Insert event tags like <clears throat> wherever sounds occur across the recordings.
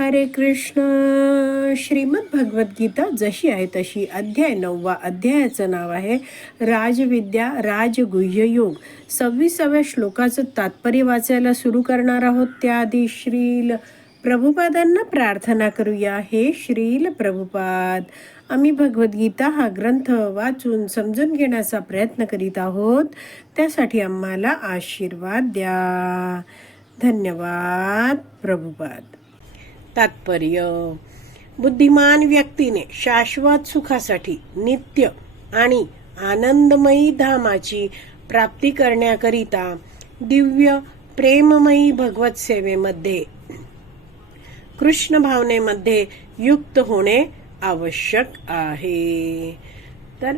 हरे कृष्ण. श्रीमद भगवद्गीता जशी आहे तशी अध्याय नववा अध्यायाचं नाव आहे राजविद्या राजगुह्य योग. सव्वीसाव्या श्लोकाचं तात्पर्य वाचायला सुरू करणार आहोत त्याआधी श्रील प्रभुपादांना प्रार्थना करूया. हे श्रील प्रभुपाद आम्ही भगवद्गीता हा ग्रंथ वाचून समजून घेण्याचा प्रयत्न करीत आहोत. त्यासाठी आम्हाला आशीर्वाद द्या. धन्यवाद प्रभुपाद. तात्पर्य. बुद्धिमान व्यक्तीने शाश्वत सुखासाठी नित्य आणि आनंदमयी धामाची प्राप्ती करण्याकरिता दिव्य प्रेममयी भगवत सेवेमध्ये कृष्ण भावनेमध्ये युक्त होणे आवश्यक आहे. तर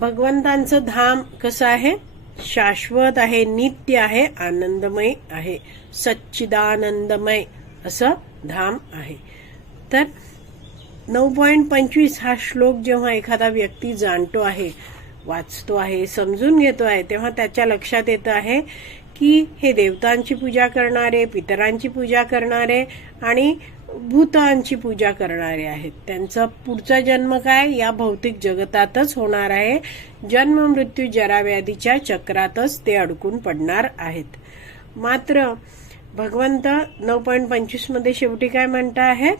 भगवंतांचं धाम कसं आहे? शाश्वत आहे नित्य आहे आनंदमय आहे सच्चिदानंदमय असं धाम आहे. तर नऊ पॉईंट पंचवीस हा श्लोक जेव्हा एखादा व्यक्ती जाणतो आहे वाचतो आहे समजून घेतो आहे तेव्हा त्याच्या लक्षात येतं आहे की हे देवतांची पूजा करणारे पितरांची पूजा करणारे आणि भूतांची पूजा करणारे आहेत. त्यांचा पुढचा जन्म काय? या भौतिक जगतातच होणार आहे. जन्म मृत्यू जराव्याधीच्या चक्रातच ते अडकून पडणार आहेत. मात्र भगवंत नऊ पॉईंट पंचवीसमध्ये शेवटी काय म्हणता आहेत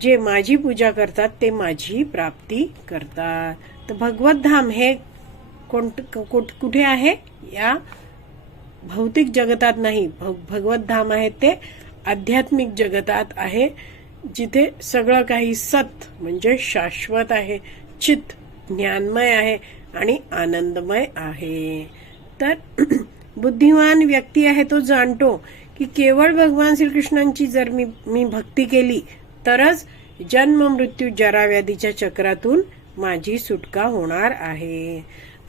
जे माझी पूजा करतात ते माझी प्राप्ती करतात. तर भगवत धाम हे कोणत कुठे आहे? या भौतिक जगतात नाही. भ- भगवत धाम आहे ते आध्यात्मिक जगतात आहे जिथे सगळं काही सत म्हणजे शाश्वत आहे चित ज्ञानमय आहे आणि आनंदमय आहे. तर बुद्धिमान व्यक्ती आहे तो जाणतो की केवळ भगवान श्रीकृष्णांची जर मी मी भक्ती केली तरच जन्म मृत्यू जराव्याधीच्या चक्रातून माझी सुटका होणार आहे.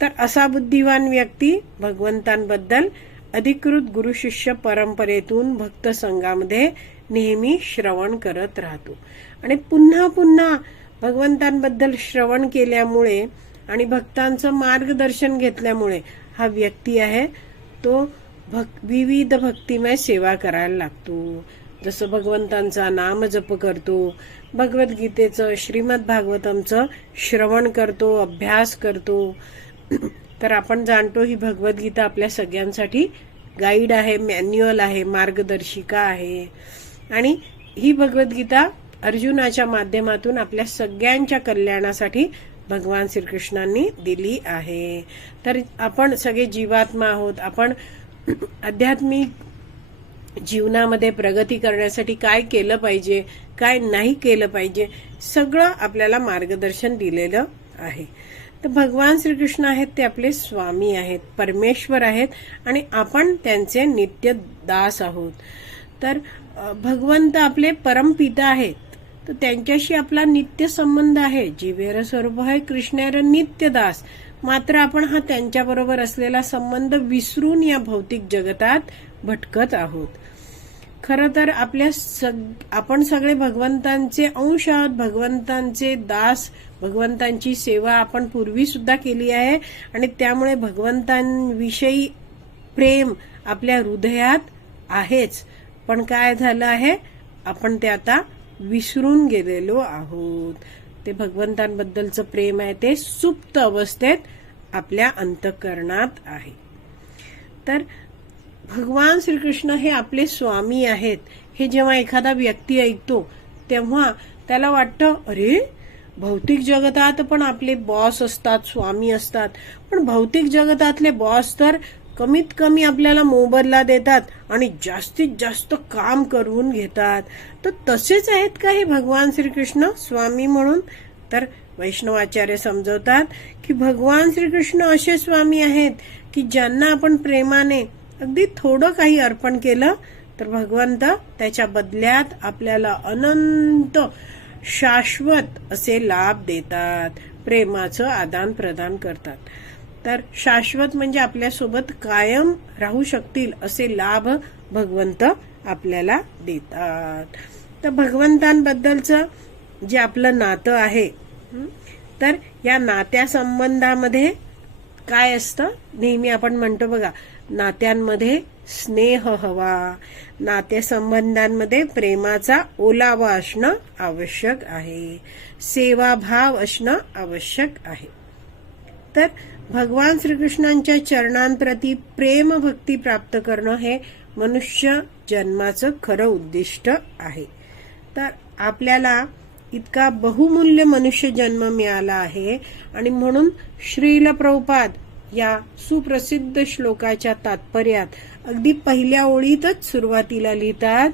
तर असा बुद्धिवान व्यक्ती भगवंतांबद्दल अधिकृत गुरु शिष्य परंपरेतून भक्त संघामध्ये नेहमी श्रवण करत राहतो. आणि पुन्हा पुन्हा भगवंतांबद्दल श्रवण केल्यामुळे आणि भक्तांचं मार्गदर्शन घेतल्यामुळे हा व्यक्ती आहे तो भक् विविध भक्तिमय सेवा करायला लागतो. जसं भगवंतांचा नाम जप करतो भगवद्गीतेचं श्रीमद भागवतमचं श्रवण करतो अभ्यास करतो. <clears throat> तर आपण जाणतो ही भगवद्गीता आपल्या सगळ्यांसाठी गाईड आहे मॅन्युअल आहे मार्गदर्शिका आहे. आणि ही भगवद्गीता अर्जुनाच्या माध्यमातून आपल्या सगळ्यांच्या कल्याणासाठी भगवान श्रीकृष्णांनी दिली आहे. तर आपण सगळे जीवात्मा आहोत. आपण आध्यात्मिक जीवनामध्ये प्रगती करण्यासाठी काय केलं पाहिजे काय नाही केलं पाहिजे सगळं आपल्याला मार्गदर्शन दिलेलं आहे. तर भगवान श्रीकृष्ण आहेत ते आपले स्वामी आहेत परमेश्वर आहेत आणि आपण त्यांचे नित्य दास आहोत. तर भगवंत आपले परमपिता आहेत. तर त्यांच्याशी आपला नित्य संबंध आहे. जीवेर स्वरूप आहे कृष्णेर नित्यदास मात्र आपण हा त्यांच्याबरोबर असलेला संबंध विसरून या भौतिक जगतात भटकत आहोत. खरं तर आपल्या सग आपण सगळे भगवंतांचे अंश आहोत. भगवंतांचे दास भगवंतांची सेवा आपण पूर्वी सुद्धा केली आहे. आणि त्यामुळे भगवंतांविषयी प्रेम आपल्या हृदयात आहेच. पण काय झालं आहे? आपण ते आता विसरून गेलेलो आहोत. ते भगवंतांबद्दलचं प्रेम आहे ते सुप्त अवस्थेत आपल्या अंतकरणात आहे. तर भगवान श्रीकृष्ण हे आपले स्वामी आहेत. हे जेव्हा एखादा व्यक्ती ऐकतो तेव्हा त्याला वाटतं अरे भौतिक जगतात पण आपले बॉस असतात स्वामी असतात. पण भौतिक जगतातले बॉस तर कमीत कमी आपल्याला मोबदला देतात आणि जास्तीत जास्त काम करून घेतात. तर तसेच आहेत का हे भगवान श्रीकृष्ण? स्वामी म्हणून. तर वैष्णवाचार्य समजवतात की भगवान श्रीकृष्ण असे स्वामी आहेत की ज्यांना आपण प्रेमाने अगदी थोडं काही अर्पण केलं तर भगवंत त्याच्या बदल्यात आपल्याला अनंत शाश्वत असे लाभ देतात. प्रेमाचं आदान प्रदान करतात. तर शाश्वत म्हणजे आपल्यासोबत कायम राहू शकतील असे लाभ भगवंत आपल्याला देतात. तर भगवंतांबद्दलचं जे आपलं नातं आहे तर या नात्या संबंधामध्ये काय असतं? नेहमी आपण म्हणतो बघा नात्यांमध्ये स्नेह हवा. नातेसंबंधांमध्ये प्रेमाचा ओलावा असणं आवश्यक आहे. सेवाभाव असणं आवश्यक आहे. तर भगवान श्रीकृष्णांच्या चरणांप्रती प्रेम भक्ती प्राप्त करणं हे मनुष्य जन्माचं खरं उद्दिष्ट आहे. तर आपल्याला इतका बहुमूल्य मनुष्य जन्म मिळाला आहे आणि म्हणून श्रील प्रभुपाद या सुप्रसिद्ध श्लोकाच्या तात्पर्यात. अगदी पहिल्या ओळीतच सुरुवातीला लिहितात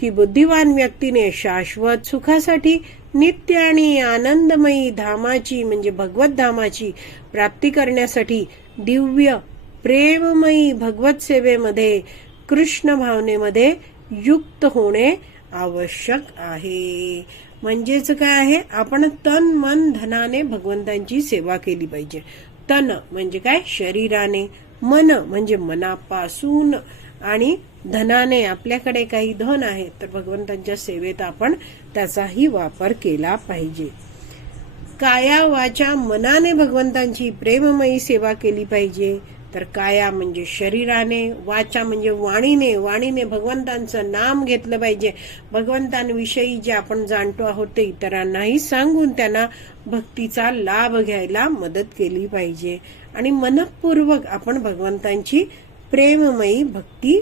की बुद्धिवान व्यक्तीने शाश्वत सुखासाठी नित्य आणि आनंदमयी धामाची म्हणजे भगवत धामाची प्राप्ती करण्यासाठी दिव्य प्रेममयी भगवत सेवेमध्ये कृष्ण भावनेमध्ये युक्त होणे आवश्यक आहे. म्हणजेच काय आहे? आपण तन मन धनाने भगवंतांची सेवा केली पाहिजे. तन म्हणजे काय? शरीराने. मन म्हणजे मनापासून आणि धनाने आपल्याकडे काही धन आहे तर भगवंतांच्या सेवेत आपण त्याचाही वापर केला पाहिजे. काया वाचा मनाने भगवंतांची प्रेममयी सेवा केली पाहिजे. तर काया म्हणजे शरीराने वाचा म्हणजे वाणीने वाणीने भगवंतांचं नाम घेतलं पाहिजे. भगवंतांविषयी जे आपण जाणतो आहोत ते इतरांनाही सांगून त्यांना भक्तीचा लाभ घ्यायला मदत केली पाहिजे. आणि मनपूर्वक आपण भगवंतांची प्रेममयी भक्ती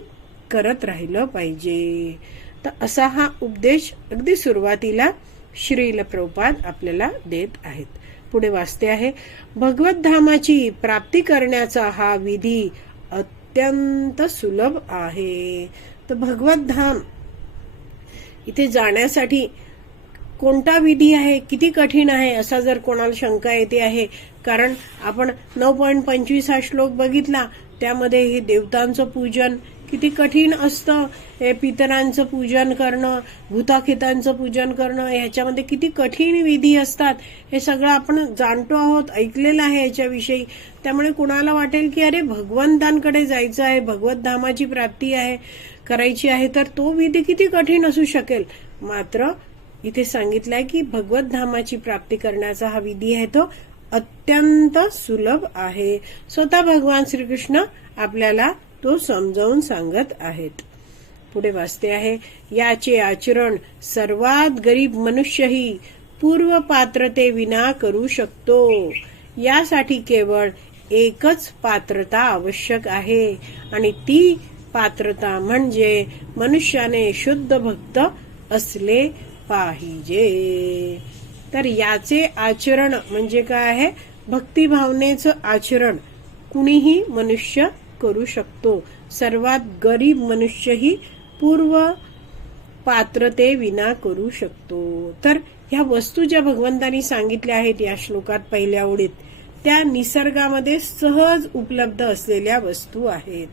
करत राहिलं पाहिजे. तर असा हा उपदेश अगदी सुरुवातीला श्रील प्रभुपाद आपल्याला देत आहेत. पुढे वाचते आहे. भगवतधामाची प्राप्ती करण्याचा हा विधी अत्यंत सुलभ आहे. तर भगवतधाम इथे जाण्यासाठी कोणता विधी आहे किती कठीण आहे असा जर कोणाला शंका येते आहे कारण आपण नऊ पॉईंट पंचवीस हा श्लोक बघितला त्यामध्ये हे देवतांचं पूजन किती कठीण असतं हे पितरांचं पूजन करणं भूताखितांचं पूजन करणं ह्याच्यामध्ये किती कठीण विधी असतात हे सगळं आपण जाणतो आहोत ऐकलेलं आहे याच्याविषयी. त्यामुळे कुणाला वाटेल की अरे भगवंतांकडे जायचं आहे भगवत धामाची प्राप्ती आहे करायची आहे तर तो विधी किती कठीण असू शकेल? मात्र इथे सांगितलंय की भगवत धामाची प्राप्ती करण्याचा हा विधी आहे तो अत्यंत सुलभ आहे. स्वतः भगवान श्रीकृष्ण आपल्याला तो समजावून सांगत आहेत. पुढे वाचते आहे याचे आचरण सर्वात गरीब मनुष्यही पूर्व पात्रते विना करू शकतो. यासाठी केवळ एकच पात्रता आवश्यक आहे आणि ती पात्रता म्हणजे मनुष्याने शुद्ध भक्त असले पाहिजे. तर याचे आचरण म्हणजे काय आहे? भक्तिभावनेचं आचरण. कुणीही मनुष्य करू शकतो. सर्वात गरीब मनुष्यही पूर्व पात्रते विना करू शकतो. तर ह्या वस्तू ज्या भगवंतांनी सांगितल्या आहेत या श्लोकात पहिल्या ओळीत त्या निसर्गामध्ये सहज उपलब्ध असलेल्या वस्तू आहेत.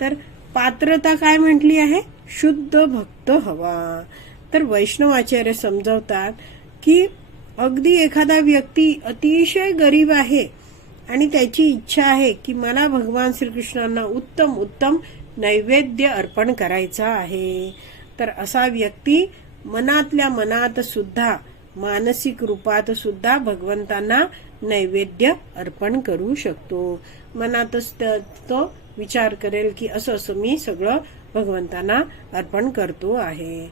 तर पात्रता काय म्हटली आहे? शुद्ध भक्त हवा. तर वैष्णवाचार्य समजवतात की अगदी एखादा व्यक्ती अतिशय गरीब आहे आणि त्याची इच्छा आहे की मला भगवान श्रीकृष्णांना उत्तम उत्तम नैवेद्य अर्पण करायचा आहे. तर असा व्यक्ती मनातल्या मनात सुद्धा मानसिक रूपात सुद्धा भगवंतांना नैवेद्य अर्पण करू शकतो. मनातच तो विचार करेल की असं असं मी सगळं भगवंतांना अर्पण करतो आहे.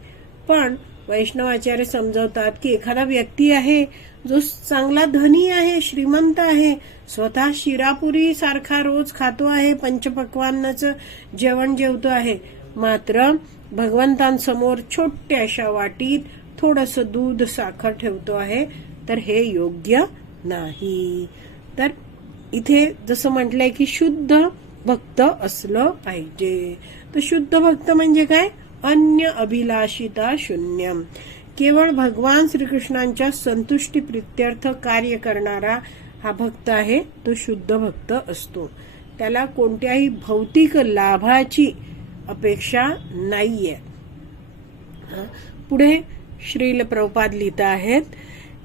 पण वैष्णवाचार्य समजवतात की एखादा व्यक्ती आहे जो चांगला धनी आहे श्रीमंत आहे स्वतः शिरापुरी सारखा रोज खातो आहे पंचपक्वांनाचं जेवण जेवतो आहे. मात्र भगवंतांसमोर छोट्याशा वाटीत थोडस दूध साखर ठेवतो आहे तर हे योग्य नाही. तर इथे जसं म्हटलंय की शुद्ध भक्त असलं पाहिजे. तर शुद्ध भक्त म्हणजे काय? अन्य अभिलाषिता शून्यम. केवळ भगवान श्रीकृष्णांच्या संतुष्टी प्रित्यर्थ कार्य करणारा हा भक्त आहे तो शुद्ध भक्त असतो. त्याला कोणत्याही भौतिक लाभाची अपेक्षा नाहीये. पुढे श्रील प्रभुपाद लिहित आहेत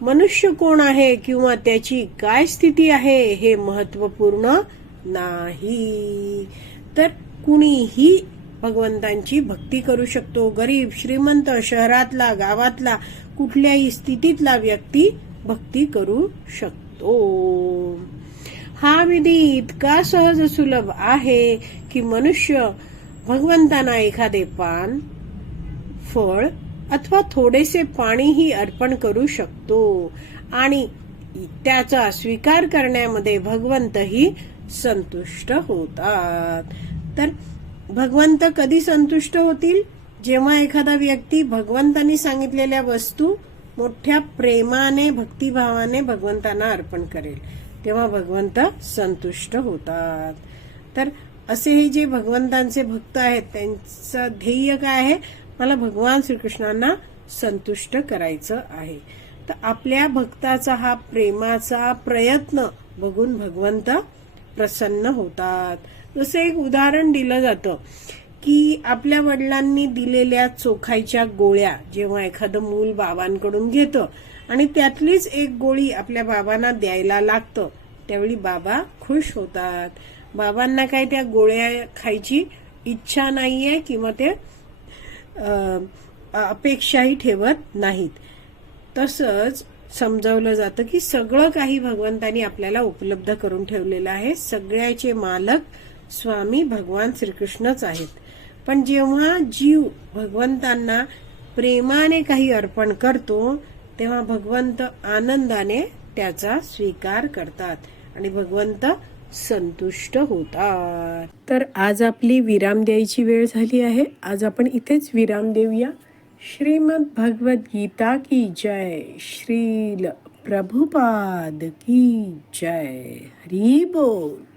मनुष्य कोण आहे किंवा त्याची काय स्थिती आहे हे महत्त्वपूर्ण नाही. तर कुणीही भगवंतांची भक्ती करू शकतो. गरीब श्रीमंत शहरातला गावातला कुठल्याही स्थितीतला व्यक्ती भक्ती करू शकतो. हा विधी इतका सहज सुलभ आहे की मनुष्य भगवंतांना एखादे पान फळ अथवा थोडेसे पाणीही अर्पण करू शकतो आणि त्याचा स्वीकार करण्यामध्ये भगवंतही संतुष्ट होतात. तर भगवंत कधी संतुष्ट होतील? जेव्हा एखादा व्यक्ती भगवंतांनी सांगितलेल्या वस्तू मोठ्या प्रेमाने भक्तिभावाने भगवंतांना अर्पण करेल तेव्हा भगवंत संतुष्ट होतात. तर असे हे जे भगवंतांचे भक्त आहेत त्यांचं ध्येय काय आहे? मला भगवान श्रीकृष्णांना संतुष्ट करायचं आहे. तर आपल्या भक्ताचा हा प्रेमाचा प्रयत्न बघून भगवंत प्रसन्न होतात. जसं एक उदाहरण दिलं जातं की आपल्या वडिलांनी दिलेल्या चोखायच्या गोळ्या जेव्हा एखादं मूल बाबांकडून घेतं आणि त्यातलीच एक गोळी आपल्या बाबांना द्यायला लागतं त्यावेळी बाबा खुश होतात. बाबांना काय त्या गोळ्या खायची इच्छा नाहीये किंवा ते अपेक्षाही ठेवत नाहीत. तसंच समजावलं जातं की सगळं काही भगवंतानी आपल्याला उपलब्ध करून ठेवलेलं आहे. सगळ्याचे मालक स्वामी भगवान श्रीकृष्णच आहेत. पण जेव्हा जीव भगवंतांना प्रेमाने काही अर्पण करतो तेव्हा भगवंत आनंदाने त्याचा स्वीकार करतात आणि भगवंत संतुष्ट होतात. तर आज आपली विराम द्यायची वेळ झाली आहे. आज आपण इथेच विराम देऊया. श्रीमद भगवत गीता की जय. श्रील प्रभुपाद की जय. हरी बोल.